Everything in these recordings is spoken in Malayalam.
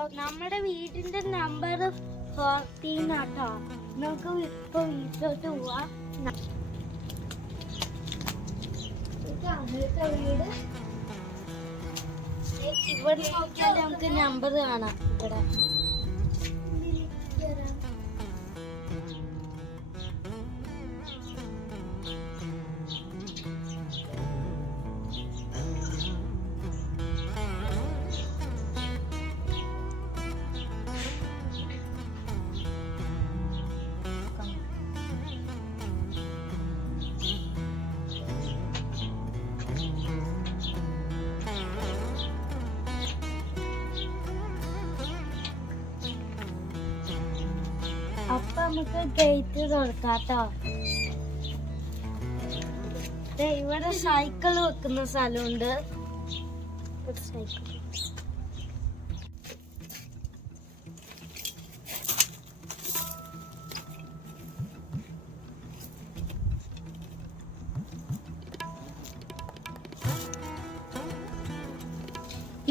നമ്മുടെ വീടിന്റെ നമ്പർ ഫോർട്ടീൻ ആട്ടോ. നമുക്ക് ഇപ്പൊ വീട്ടിലോട്ട് പോവാം. ഇവിടെ നോക്കിയാൽ നമുക്ക് നമ്പർ കാണാം ഇവിടെ. നമുക്ക് ഗേറ്റ് തുറക്കാട്ടോ. ഇവിടെ സൈക്കിൾ വെക്കുന്ന സ്ഥലമുണ്ട്. സൈക്കിൾ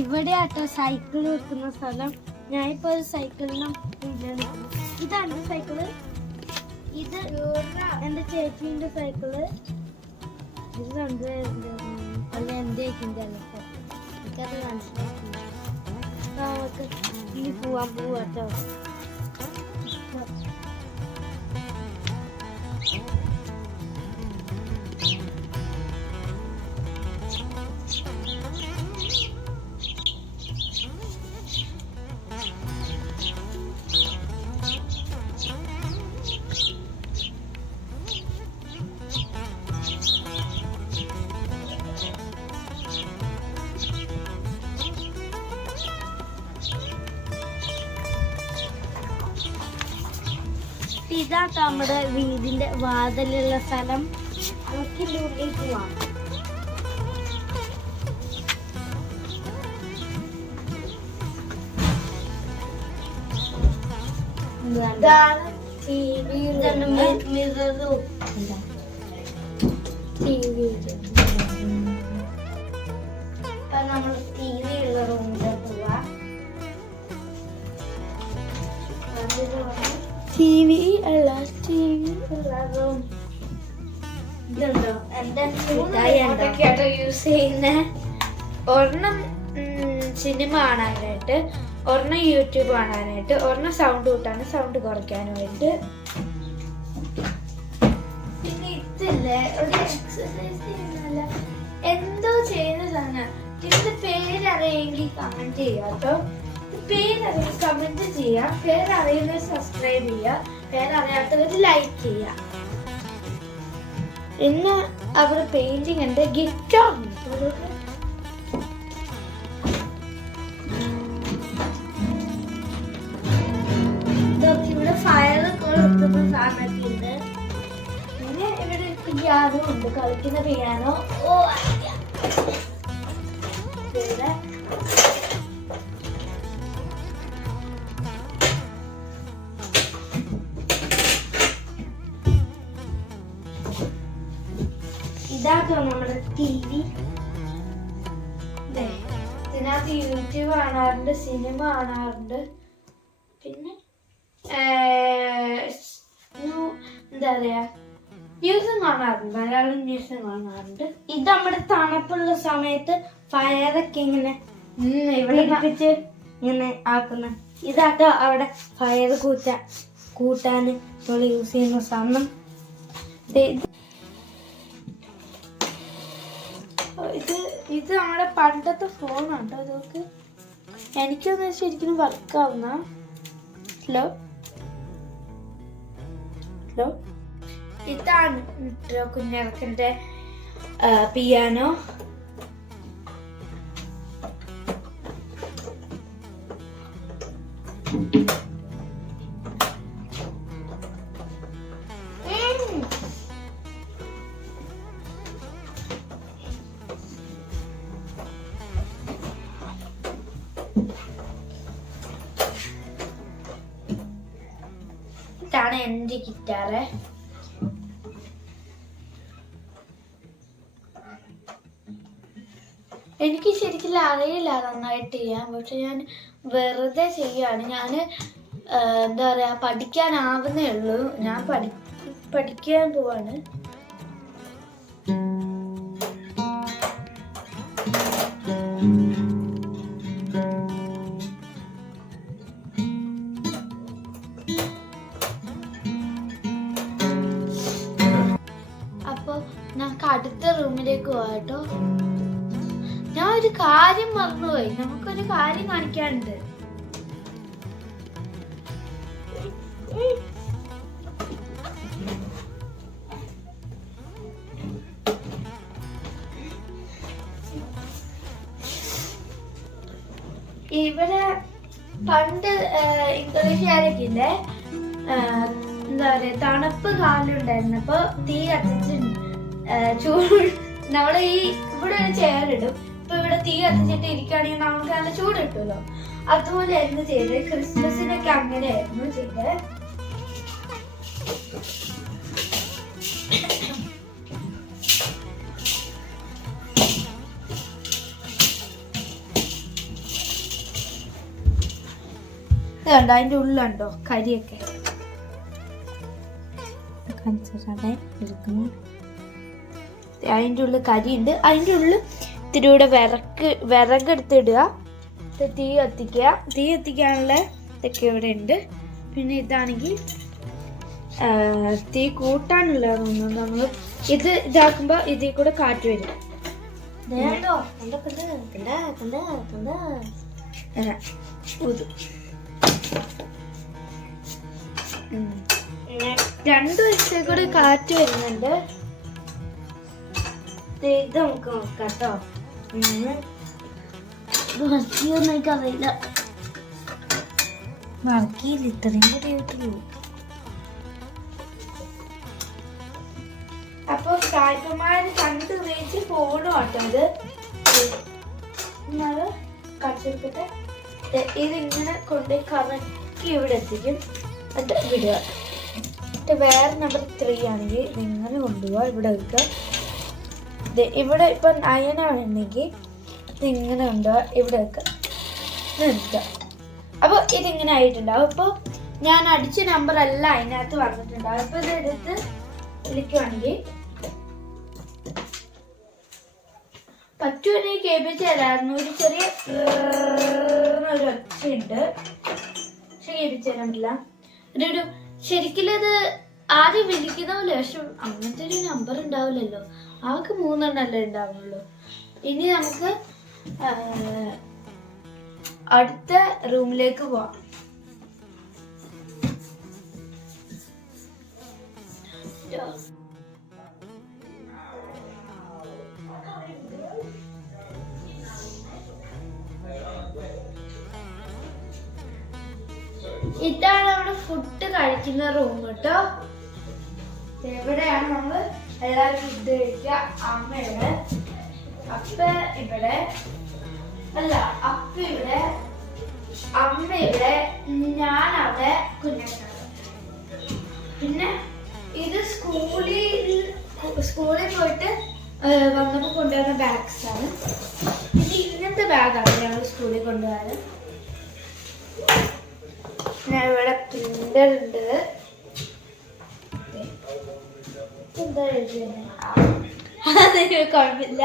ഇവിടെ ആട്ടോ സൈക്കിൾ വെക്കുന്ന സ്ഥലം. ഞാനിപ്പോ ഒരു സൈക്കിളിന് ഇതാണ്. സൈക്കിൾ. ഇത് എന്റെ ചേച്ചിന്റെ സൈക്കിൾ. ഇത് രണ്ടുപേരുടെ അല്ല നമുക്ക് ഇനി പോവാൻ പോവാട്ടോ ഇതാട്ടോ നമ്മുടെ വീടിന്റെ വാതിലുള്ള സ്ഥലം നമുക്ക് ഇതിന്റെ ഉള്ളിൽ പോവാം മിററും. ടി വി റൂം ഇതുണ്ടോ? എന്റെ? കേട്ടോ യൂസ് ചെയ്യുന്ന. ഒരെണ്ണം സിനിമ കാണാനായിട്ട് ഒരെണ്ണം യൂട്യൂബ് കാണാനായിട്ട് ഒരെണ്ണം സൗണ്ട് കൂട്ടാനും സൗണ്ട് കുറയ്ക്കാനുമായിട്ട് പിന്നെ ഇതില്ലേ? ഒരു എക്സസൈസ് ചെയ്യുന്നല്ല എന്തോ ചെയ്യുന്ന സാധനം ഇതിന്റെ പേരറിയെങ്കിൽ കമന്റ് ചെയ്യാം കേട്ടോ. പേരറിയാം കമന്റ് ചെയ്യാം. പേരറിയുന്നവർ സബ്സ്ക്രൈബ് ചെയ്യുക പേരറിയാത്തവർ ലൈക്ക് ചെയ്യുക പിന്നെ അവിടെ പെയിന്റിങ് ഉണ്ട് ഇതൊക്കെ ഇവിടെ ഉണ്ട്. പിന്നെ ഇവിടെ പിയാനോ ഉണ്ട്. കളിക്കുന്ന പിയാനോ ഓ കാണാറുണ്ട് സിനിമ കാണാറുണ്ട്. പിന്നെ എന്താ പറയാ ന്യൂസും കാണാറുണ്ട് മലയാളം ന്യൂസും കാണാറുണ്ട്. ഇത് നമ്മുടെ തണുപ്പുള്ള സമയത്ത് ഫയറൊക്കെ ഇങ്ങനെ ഇവിടെ പിടിപ്പിച്ച് ഇങ്ങനെ ആക്കുന്ന. ഇതാട്ടോ അവിടെ ഫയർ കൂട്ടാൻ കൂട്ടാൻ നമ്മൾ യൂസ് ചെയ്യുന്ന സാധനം. ഇത് ഇത് നമ്മുടെ പണ്ടത്തെ ഫോണാട്ടോ ഇതൊക്കെ. എനിക്കൊന്നും ശരിക്കും വർക്ക് ആവുന്ന ഹലോ? ഹലോ? ഇതാണ് കുഞ്ഞിറക്കന്റെ പിയാനോ. ഇതാണ് എന്റെ ഗിറ്റാറ് എനിക്ക് ശരിക്കും അറിയില്ല നന്നായിട്ട് ചെയ്യാൻ പക്ഷെ ഞാൻ വെറുതെ ചെയ്യാണ് ഞാൻ എന്താ പറയാ പഠിക്കാനാവുന്നേ ഉള്ളൂ. ഞാൻ പഠി പഠിക്കാൻ പോവാണ്. അടുത്ത റൂമിലേക്ക് പോവാം ഞാൻ ഒരു കാര്യം മറന്നുപോയി. നമുക്കൊരു കാര്യം കാണിക്കാനുണ്ട്. ഇവിടെ പണ്ട് ഇംഗ്ലീഷുകാരൊക്കെ ഇല്ലേ? എന്താ പറയാ തണുപ്പ് കാലുണ്ടായിരുന്നപ്പോ തീ കത്തിച്ച് ആ, ചൂട്. നമ്മൾ ഈ ഇവിടെ ഒരു ചെയർ ഇടും. ഇപ്പൊ ഇവിടെ തീ കത്തിച്ചിട്ട് ഇരിക്കുകയാണെങ്കിൽ നമുക്ക് നല്ല ചൂട് കിട്ടുമല്ലോ. അതുപോലെയായിരുന്നു ചെയ്തത്. ക്രിസ്മസിനൊക്കെ അങ്ങനെയായിരുന്നു ചെയ്തത്. ഇതുണ്ടോ? അതിന്റെ ഉള്ളുണ്ടോ? കരിയൊക്കെ. കാണിച്ചിട്ടാണ് എടുക്കുന്നു. അതിന്റെ ഉള്ളിൽ കരിയുണ്ട്. അതിന്റെ ഉള്ളിൽ ഇത്തിരി കൂടെ വിറക്ക് വിറകെടുത്തിടുക. തീ കത്തിക്കുക. തീ കത്തിക്കാനുള്ള ഇതൊക്കെ ഇവിടെ ഉണ്ട്. പിന്നെ ഇതാണെങ്കിൽ തീ കൂട്ടാനുള്ളതാണ് നമ്മൾ ഇത് ഇതാക്കുമ്പോൾ ഇതിൽ കൂടെ കാറ്റ് വരും. രണ്ടു വശത്തേ കൂടെ കാറ്റ് വരുന്നുണ്ട്. ഇത് നമുക്ക് നോക്കാം കേട്ടോ വർക്കിയൊന്നും എനിക്കറിയില്ല വർക്കിയില്ല ഇത്രയും കൂടി ആയിട്ടുള്ളൂ അപ്പൊ സായിപ്പന്മാര് കണ്ട് ഉപയോഗിച്ച് ഫോണും കേട്ടോ അത് എന്നാൽ കാണിച്ചെടുക്കട്ടെ ദേ ഇതിങ്ങനെ കൊണ്ട് കറക്കി ഇവിടെ എത്തിക്കും എന്നിട്ട് വിടുക. എന്നിട്ട് വേറെ നമ്പർ ത്രീ ആണെങ്കിൽ ഇതിങ്ങനെ കൊണ്ടുപോവുക ഇവിടെ വെക്കുക. ഇവിടെ ഇപ്പൊ അയനാണെന്നെങ്കിൽ ഇതിങ്ങനെ ഉണ്ടോ? ഇവിടെ വെക്കുക നിർത്തുക അപ്പോൾ ഇതിങ്ങനെ ആയിട്ടുണ്ടാവും. അപ്പോൾ ഞാൻ അടിച്ച നമ്പർ അല്ല അതിനകത്ത് വന്നിട്ടുണ്ടാവും. അപ്പോൾ ഇതെടുത്ത് വിളിക്കുവാണെങ്കിൽ പറ്റുവാണെങ്കിൽ കേൾപ്പിച്ച് തരായിരുന്നു ഒരു ചെറിയ ഒരു ഒച്ചയുണ്ട്. പക്ഷെ കേൾപ്പിച്ച് തരാൻ ഒരു ശരിക്കും അത് ആദ്യം വിളിക്കുന്ന പോലെ പക്ഷെ അങ്ങനത്തെ ഒരു നമ്പർ ഉണ്ടാവില്ലല്ലോ. ആൾക്ക് മൂന്നെണ്ണല്ലേ ഉണ്ടാവുള്ളൂ. ഇനി നമുക്ക് അടുത്ത റൂമിലേക്ക് പോവാം. ഇതാണ് നമ്മുടെ ഫുഡ് കഴിക്കുന്ന റൂം കേട്ടോ. എവിടെയാണ് നമ്മൾ എല്ലാവരും ഫുഡ് കഴിക്കുക. അമ്മ അപ്പ ഇവിടെ അല്ല അപ്പ ഇവിടെ അമ്മ ഇവിടെ ഞാൻ അവിടെ കുഞ്ഞാണ് പിന്നെ ഇത് സ്കൂളിൽ സ്കൂളിൽ പോയിട്ട് വന്നപ്പോൾ കൊണ്ടുവരുന്ന ബാഗ്സ് ആണ്. ഇത് ഇങ്ങനത്തെ ബാഗാണ് ഞങ്ങൾ സ്കൂളിൽ കൊണ്ടുപോകാൻ ഞാൻ ഇവിടെ പ്രിന്റർ ഉണ്ട്. എന്താ എഴുതിയത്? അതിന് കുഴപ്പമില്ല.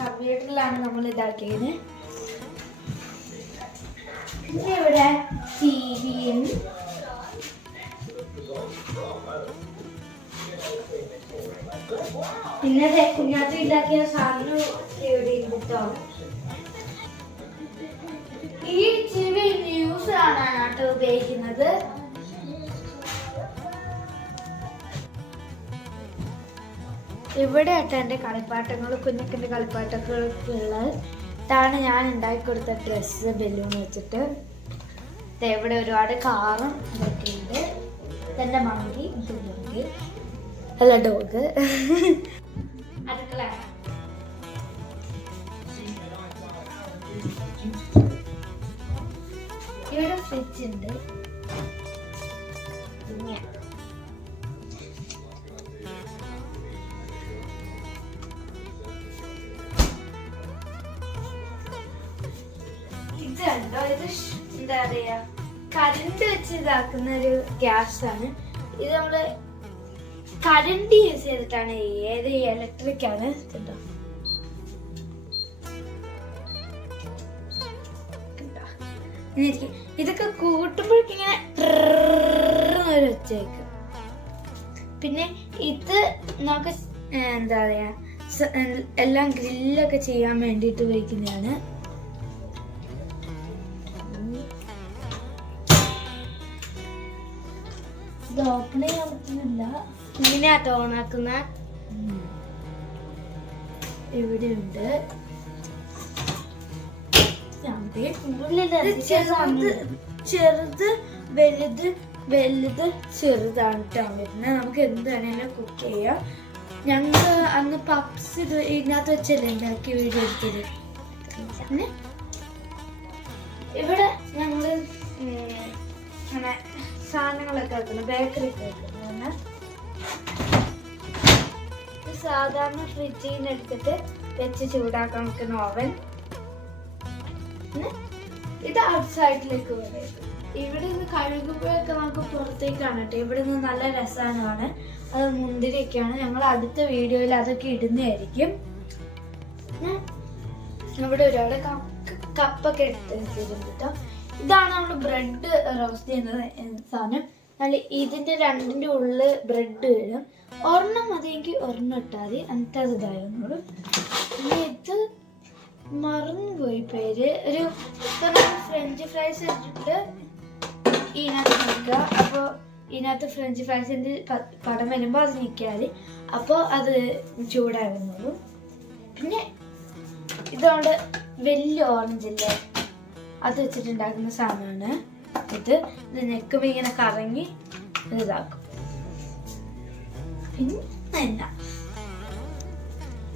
കമ്പ്യൂട്ടറിലാണ് നമ്മൾ ഇതാക്കിയത്. പിന്നെ ഇവിടെ ടി വിയും പിന്നെ കുഞ്ഞാത്തി ഉണ്ടാക്കിയ സാധനം ഇവിടെ കേട്ടോ ഈ ടി വി ന്യൂസ് കാണാനാട്ടോ ഉപയോഗിക്കുന്നത്. ഇവിടെ ആട്ടോ എന്റെ കളിപ്പാട്ടങ്ങൾ കുഞ്ഞിക്കിന്റെ കളിപ്പാട്ടങ്ങളൊക്കെ ഇതാണ് ഞാൻ ഉണ്ടാക്കി കൊടുത്ത ഡ്രസ്സ് ബലൂൺ വെച്ചിട്ട്. ഇവിടെ ഒരുപാട് കാറും ഇതൊക്കെയുണ്ട്. ഇതെന്റെ മങ്കി മങ്കി അല്ല ഡോഗ് അടുക്കള ഇവിടെ ഫ്രിഡ്ജ് ഉണ്ട്. ഇത് കണ്ടോ ഇത് എന്താ പറയാ? കറണ്ട് വെച്ച് ഇതാക്കുന്ന ഒരു ഗ്യാസ് ആണ് ഇത് നമ്മൾ കറണ്ട് യൂസ് ചെയ്തിട്ടാണ് ഏത് ഇലക്ട്രിക് ആണ് കണ്ടോ. ഇതൊക്കെ കൂട്ടുമ്പോഴൊക്കെ ഇങ്ങനെ ഒരു പിന്നെ ഇത് നമുക്ക് എന്താ പറയാ എല്ലാം ഗ്രില്ലൊക്കെ ചെയ്യാൻ വേണ്ടിയിട്ട് ഉപയോഗിക്കുന്നതാണ്. ഇത് ഓപ്പൺ ചെയ്യാൻ പറ്റുന്നില്ല ഇങ്ങനെയാട്ടോ ഓണാക്കുന്ന? ഇവിടെയുണ്ട്. ഇത് ചെറുത് വലുത് വലുത് ചെറുതാണ് കേട്ടോ വരുന്നത്. നമുക്ക് എന്ത് വേണേലും കുക്ക് ചെയ്യാം. ഞങ്ങൾ അന്ന് പപ്സ് ഇത് ഇതിനകത്ത് വെച്ചല്ലേ ഉണ്ടാക്കി വീഡിയോ എടുത്തത്? ഇവിടെ ഞങ്ങൾ അങ്ങനെ സാധനങ്ങളൊക്കെ വെക്കുന്നത് ബേക്കറി ഒക്കെ വെക്കുന്നത് സാധാരണ ഫ്രിഡ്ജിൽ നിന്ന് എടുത്തിട്ട് വെച്ച് ചൂടാക്കാൻ വെക്കുന്ന ഓവൻ ഇത് ഔട്ട് സൈഡിലേക്ക് വരും. ഇവിടെ നിന്ന് കഴുകുമ്പോഴൊക്കെ നമുക്ക് പുറത്തേക്കാണ് കേട്ടോ. ഇവിടെ നിന്ന് നല്ല രസമാണ് അത് മുന്തിരിയൊക്കെയാണ്. ഞങ്ങൾ അടുത്ത വീഡിയോയിൽ അതൊക്കെ ഇടുന്നതായിരിക്കും. ഇവിടെ ഒരാളെ കപ്പ് കപ്പൊക്കെ എടുത്ത് വെച്ചിട്ടുണ്ട് കേട്ടോ. ഇതാണ് നമ്മൾ ബ്രെഡ് റോസ്റ്റ് ചെയ്യുന്നത് സാധനം. നല്ല ഇതിന്റെ രണ്ടിന്റെ ഉള്ളിൽ ബ്രെഡ് വരും. ഒരെണ്ണം മതിയെങ്കിൽ ഒരെണ്ണം ഇട്ടാൽ മതി എന്നിട്ട് അത് ഇതായിരുന്നു ഇത് മറന്നുപോയി പേര്. ഒരു ഫ്രഞ്ച് ഫ്രൈസ് വെച്ചിട്ട് ഇതിനകത്ത് നിൽക്കുക അപ്പോൾ ഇതിനകത്ത് ഫ്രഞ്ച് ഫ്രൈസിന്റെ പടം വരുമ്പോൾ അത് നിൽക്കാതെ അപ്പോൾ അത് ചൂടാകുന്നുള്ളൂ പിന്നെ ഇതുകൊണ്ട് വലിയ ഓറഞ്ച് ഇല്ലേ? അത് വെച്ചിട്ടുണ്ടാക്കുന്ന സാധനമാണ്. ഇത് ഇത് ഇങ്ങനെ കറങ്ങി ഇത് ഇതാക്കും. പിന്നെ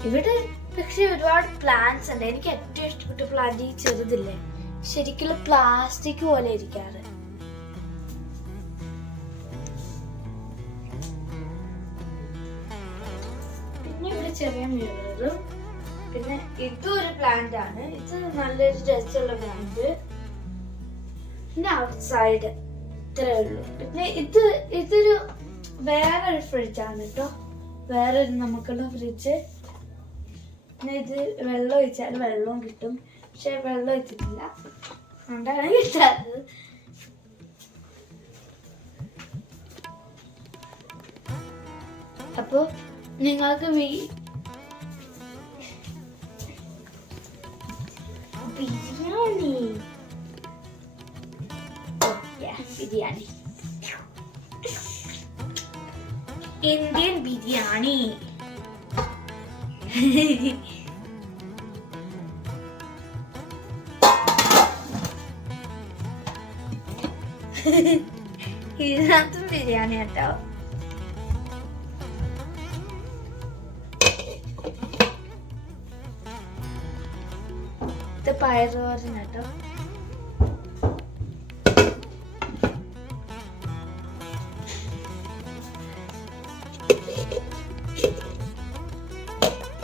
ഇവിടെ പക്ഷെ ഒരുപാട് പ്ലാന്റ്സ് ഉണ്ട്. എനിക്ക് ഏറ്റവും ഇഷ്ടപ്പെട്ട പ്ലാന്റ് ഈ ചെറുതില്ലേ? ശരിക്കും പ്ലാസ്റ്റിക് പോലെ ഇരിക്കാറ്. പിന്നെ ഇവിടെ ചെറിയ മിററും പിന്നെ ഇതും ഒരു പ്ലാന്റ് ആണ്. ഇത് നല്ലൊരു രസമുള്ള പ്ലാന്റ് പിന്നെ ഔട്ട്സൈഡ് ഇത്രേ ഉള്ളൂ. പിന്നെ ഇത് ഇതൊരു വേറൊരു ഫ്രിഡ്ജാണ് കേട്ടോ വേറൊരു നമുക്കുള്ള ഫ്രിഡ്ജ് പിന്നെ ഇത് വെള്ളം ഒഴിച്ചാൽ വെള്ളവും കിട്ടും. പക്ഷെ വെള്ളം ഒഴിച്ചിട്ടില്ല. അതുകൊണ്ടാണ് കിട്ടാത്തത്. അപ്പോൾ നിങ്ങൾക്ക് വീ బిర్యానీ బిర్యానీ ఇండియన్ బిర్యానీ ఇది బిర్యానీ అంటావు ഇത് പയറുതോരൻ കേട്ടോ.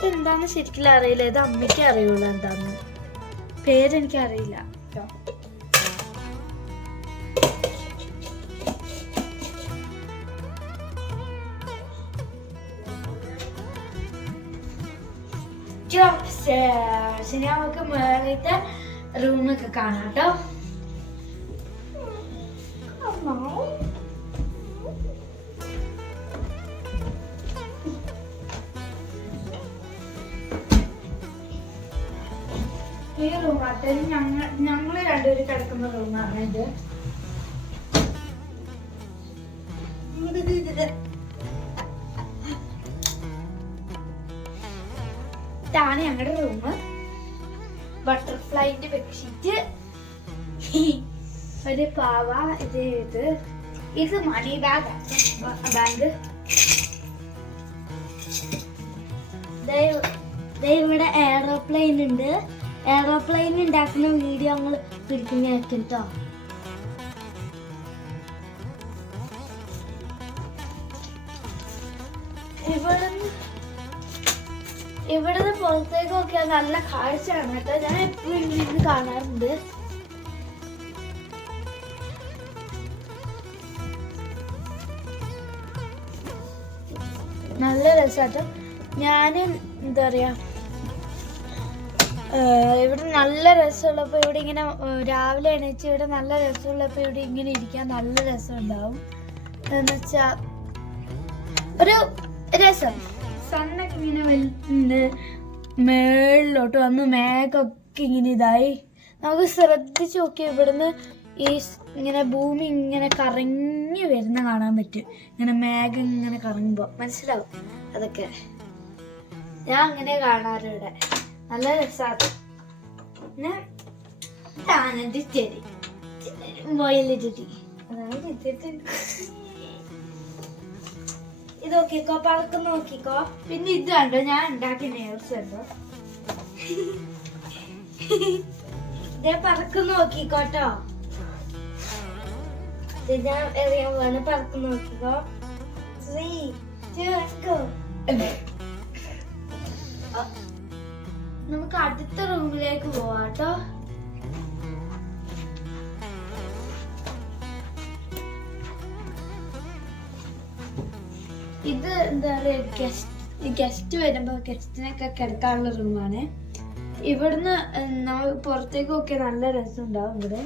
എന്താന്ന് ശരിക്കും അറിയില്ല. ഇത് അമ്മയ്ക്ക് അറിയുള്ളൂ എന്താന്ന്. പേരെനിക്ക് ഇനി നമുക്ക് മേളത്തെ റൂമൊക്കെ കാണാം കേട്ടോ. ഈ രണ്ടുപേര് ഞങ്ങൾ ഞങ്ങൾ രണ്ടുപേരും കിടക്കുന്ന റൂമാണ് ഇത്. ഇതാണ് ഞങ്ങളുടെ റൂം ബട്ടർഫ്ലൈന്റെ ബെഡ്ഷീറ്റ്. ഒരു പാവ ഇത് ഇത് ഇത് മണി ബാഗ് ബാഗ്. ഇവിടെ എയറോപ്ലെയിൻ ഉണ്ട്. എയറോപ്ലെയിൻ ഉണ്ടാക്കുന്ന വീഡിയോ ഞങ്ങൾ പിടിക്കുന്നതായിരിക്കും കേട്ടോ ഇവിടുന്ന് ഇവിടുന്ന് പുറത്തേക്ക് നോക്കിയാൽ നല്ല കാഴ്ചയാണ് കേട്ടോ. ഞാൻ എപ്പോഴും ഇരുന്ന് കാണാറുണ്ട്. നല്ല രസമാട്ടോ ഞാൻ എന്താ പറയുക ഇവിടെ നല്ല രസമുള്ളപ്പോൾ ഇവിടെ ഇങ്ങനെ രാവിലെ എണീച്ച് ഇവിടെ നല്ല രസമുള്ളപ്പോൾ ഇവിടെ ഇങ്ങനെ ഇരിക്കാൻ നല്ല രസം ഉണ്ടാവും എന്ന് വെച്ചാൽ ഒരു രസം. സണ്ണൊക്കെ ഇങ്ങനെ വലുതുണ്ട്. മേളിലോട്ട് വന്ന് മേഘമൊക്കെ ഇങ്ങനെ ഇതായി. നമുക്ക് ശ്രദ്ധിച്ച് നോക്കി ഇവിടുന്ന് ഈ ഇങ്ങനെ ഭൂമി ഇങ്ങനെ കറങ്ങി വരുന്ന കാണാൻ പറ്റും. ഇങ്ങനെ മേഘം ഇങ്ങനെ കറങ്ങുമ്പോൾ മനസ്സിലാവും? അതൊക്കെ. ഞാൻ അങ്ങനെ കാണാറ് ഇവിടെ. നല്ല രസമാണ് ചെടി. മൊയിലെ ചെടി. അതാണ് ഇട്ടിട്ട് ഇത് നോക്കിക്കോ പറക്കുന്ന നോക്കിക്കോ. പിന്നെ ഇത് കണ്ടോ ഞാൻ ഉണ്ടാക്കിയ നേർസ് കണ്ടോ? ഇതേ പറക്കം നോക്കിക്കോട്ടോ ഞാൻ എറിയാൻ പോവാണ് പറക്കുന്ന നോക്കിക്കോ go. അ, നമുക്ക് അടുത്ത റൂമിലേക്ക് പോവാട്ടോ. ഇത് എന്താ പറയുക ഗസ്റ്റ് ഗസ്റ്റ് വരുമ്പോൾ ഗസ്റ്റിനൊക്കെ കിടക്കാനുള്ള റൂമാണ് ഇവിടുന്ന് നമ്മൾ പുറത്തേക്കൊക്കെ നോക്കിയാൽ നല്ല രസം ഉണ്ടാവും ഇവിടെ.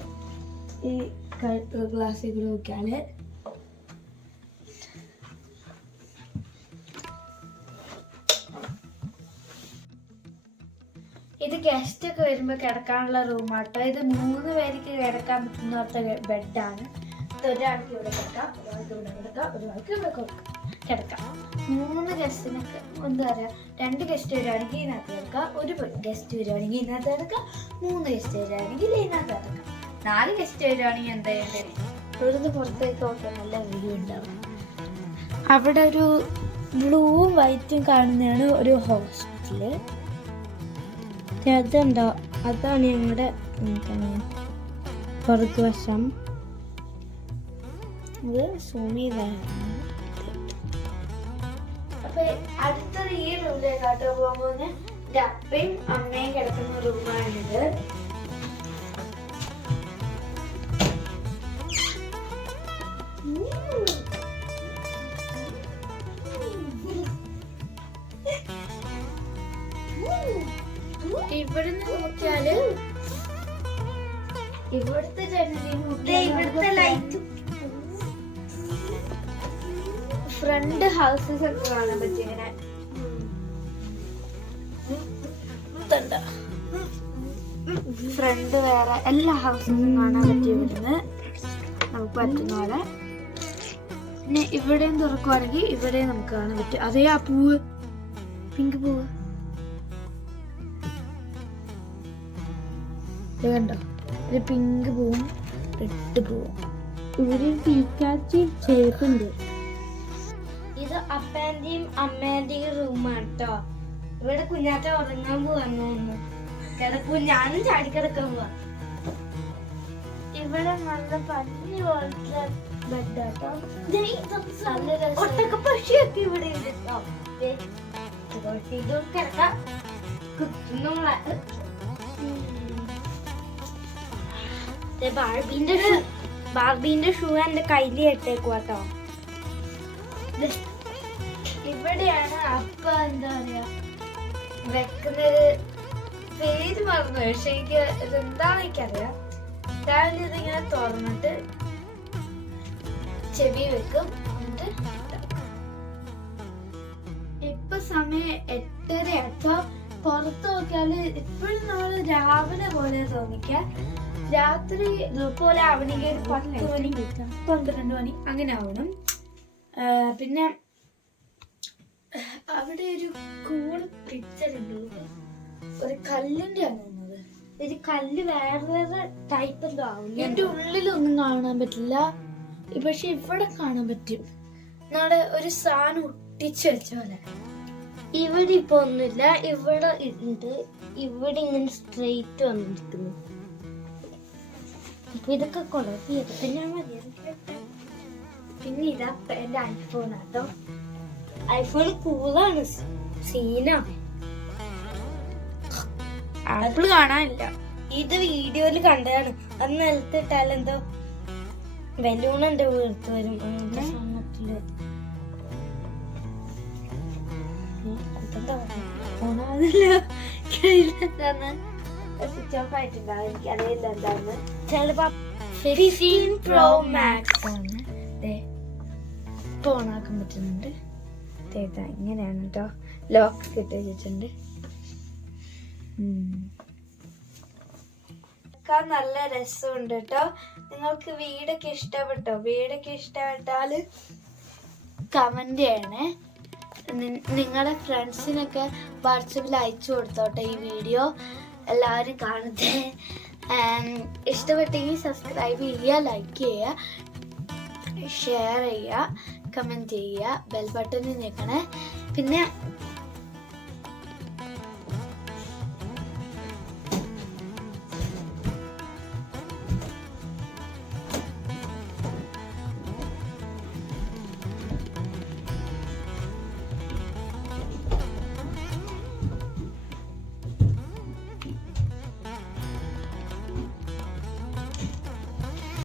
ഈ ഗ്ലാസ്സിൽ കൂടെ നോക്കിയാൽ. ഇത് ഗസ്റ്റ് ഒക്കെ വരുമ്പോൾ കിടക്കാനുള്ള റൂമാട്ടോ ഇത് മൂന്ന് പേർക്ക് കിടക്കാൻ പറ്റുന്ന ബെഡാണ് ഇത് ഒരാൾക്ക് ഇവിടെ കിടക്കാം ഒരാൾക്ക് ഇവിടെ കിടക്കാം ഒരാൾക്ക് ഇവിടെ കൊടുക്കാം. കിടക്കാം മൂന്ന് ഗസ്റ്റിനൊക്കെ എന്താ പറയുക രണ്ട് ഗസ്റ്റ് വരികയാണെങ്കിൽ ഇതിനകത്ത് കിടക്കാം ഒരു ഗസ്റ്റ് വരികയാണെങ്കിൽ ഇതിനകത്ത് കിടക്കാം മൂന്ന് ഗസ്റ്റ് വരികയാണെങ്കിൽ ഇതിനകത്ത് കിടക്കാം നാല് ഗസ്റ്റ് വരികയാണെങ്കിൽ എന്താ ചെയ്യേണ്ടത് ഇവിടുന്ന് പുറത്തേക്ക് നോക്കാൻ നല്ല വ്യൂ ഉണ്ടാവും. അവിടെ ഒരു ബ്ലൂവും വൈറ്റും കാണുന്നതാണ് ഒരു ഹോസ്പിറ്റൽ അതുണ്ടോ അതാണ് ഞങ്ങളുടെ എന്താണ് വശം. ഇത് സൂമി ചെയ്താണ് അടുത്തത് ഈ റൂമിലേക്കാട്ടോ പോകുമ്പോൾ എന്റെ അപ്പയും അമ്മയും കിടക്കുന്ന റൂമാണിത് ഹൗസസ് ഒക്കെ കാണാൻ പറ്റും ഇങ്ങനെ ഫ്രണ്ട് വേറെ. എല്ലാ ഹൗസസും കാണാൻ പറ്റും ഇവിടുന്ന് നമുക്ക് പറ്റുന്ന പോലെ. പിന്നെ ഇവിടെയും തുറക്കുവാണെങ്കിൽ ഇവിടെയും നമുക്ക് കാണാൻ പറ്റും. അതേ ആ പൂവ്. പിങ്ക് പൂവ്. ഇത് കണ്ടോ? ഒരു പിങ്ക് പൂവും റെഡ് പൂവും. ഇവിടെ പീക്കാച്ചി ചേർക്കുണ്ട് ഇത് അപ്പാന്റെയും അമ്മേന്റെയും റൂമാണ് കേട്ടോ ഇവിടെ കുഞ്ഞാറ്റ ഉറങ്ങാൻ പോവാന്ന് കിടക്കും ഞാനും ചാടിക്കിടക്കാൻ പോവാ. ഇവിടെ നല്ല പന്നി പോലത്തെ രസം ഒട്ടൊക്കെ പക്ഷിയൊക്കെ ഇവിടെ ഉണ്ട് കേട്ടോ ഇതും കിടക്കാം. ബാർബിന്റെ ഷൂ ബാർബിന്റെ ഷൂ എന്റെ കയ്യിൽ ഇട്ടേക്കുവാട്ടോ ഇവിടെയാണ് അപ്പ എന്താ പറയാ വെക്കുന്നത് പേര് മറന്നു പക്ഷെ എനിക്ക് ഇതെന്താന്ന് എനിക്കറിയാം. രാവിലെ ഇതിങ്ങനെ തുറന്നിട്ട് ചെവി വെക്കും. ഇപ്പൊ സമയം എട്ടര. അപ്പൊ പുറത്ത് നോക്കിയാൽ ഇപ്പോഴും നമ്മൾ രാവിലെ പോലെ തോന്നിക്ക. രാത്രി പോലെ ആവണമെങ്കിൽ ഒരു പത്ത് മണി പന്ത്രണ്ട് മണി അങ്ങനെ ആവണം. പിന്നെ അവിടെ ഒരു കൂൾ പിക്ചർ ഉണ്ട്. ഒരു കല്ലിന്റെ ആണ് ഒരു കല്ല് വേറെ വേറെ ടൈപ്പ് എന്തോ ആവുന്നു. എന്റെ ഉള്ളിലൊന്നും കാണാൻ പറ്റില്ല. പക്ഷെ ഇവിടെ കാണാൻ പറ്റും. നാളെ ഒരു സാധനം ഒട്ടിച്ചു വെച്ച പോലെ. ഇവിടെ ഇപ്പൊ ഒന്നുമില്ല. ഇവിടെ ഉണ്ട് ഇവിടെ ഇങ്ങനെ സ്ട്രെയിറ്റ് വന്നിരിക്കുന്നു. അപ്പൊ ഇതൊക്കെ ഞാൻ മതി പിന്നെ ഇതാ എന്റെ ഐഫോൺ ആട്ടോ ഐഫോൺ കൂളാണ് സീന. ആപ്പിൾ കാണാനില്ല. ഇത് വീഡിയോയിൽ കണ്ടതാണ്. അത് നിലത്തിട്ടാൽ എന്തോ ബലൂൺ എന്റെ വീർത്ത് വരും. അങ്ങനത്തെ സമയത്തിൽ സ്വിച്ച് ഓഫ് ആയിട്ടുണ്ടാവും എന്താന്ന്. ചിലപ്പോ 15 Pro Max. ആണ് ഓണാക്കാൻ പറ്റുന്നുണ്ട്. ഇതാ ഇങ്ങനെയാണ് കേട്ടോ ലോക്ക് കിട്ടി വെച്ചിട്ടുണ്ട്. നല്ല രസമുണ്ട് കേട്ടോ നിങ്ങൾക്ക് വീടൊക്കെ ഇഷ്ടപ്പെട്ടോ? വീടൊക്കെ ഇഷ്ടപ്പെട്ടാൽ കമന്റ് ചെയ്യണേ. നിങ്ങളുടെ ഫ്രണ്ട്സിനൊക്കെ വാട്സപ്പിൽ അയച്ചു കൊടുത്തോട്ടെ ഈ വീഡിയോ. എല്ലാവരും കാണട്ടെ. ഇഷ്ടപ്പെട്ടെങ്കിൽ സബ്സ്ക്രൈബ് ചെയ്യുക ലൈക്ക് ചെയ്യുക ഷെയർ ചെയ്യുക. കമന്റ് ചെയ്യുക. ബെൽ ബട്ടൺ ഞെക്കണേ പിന്നെ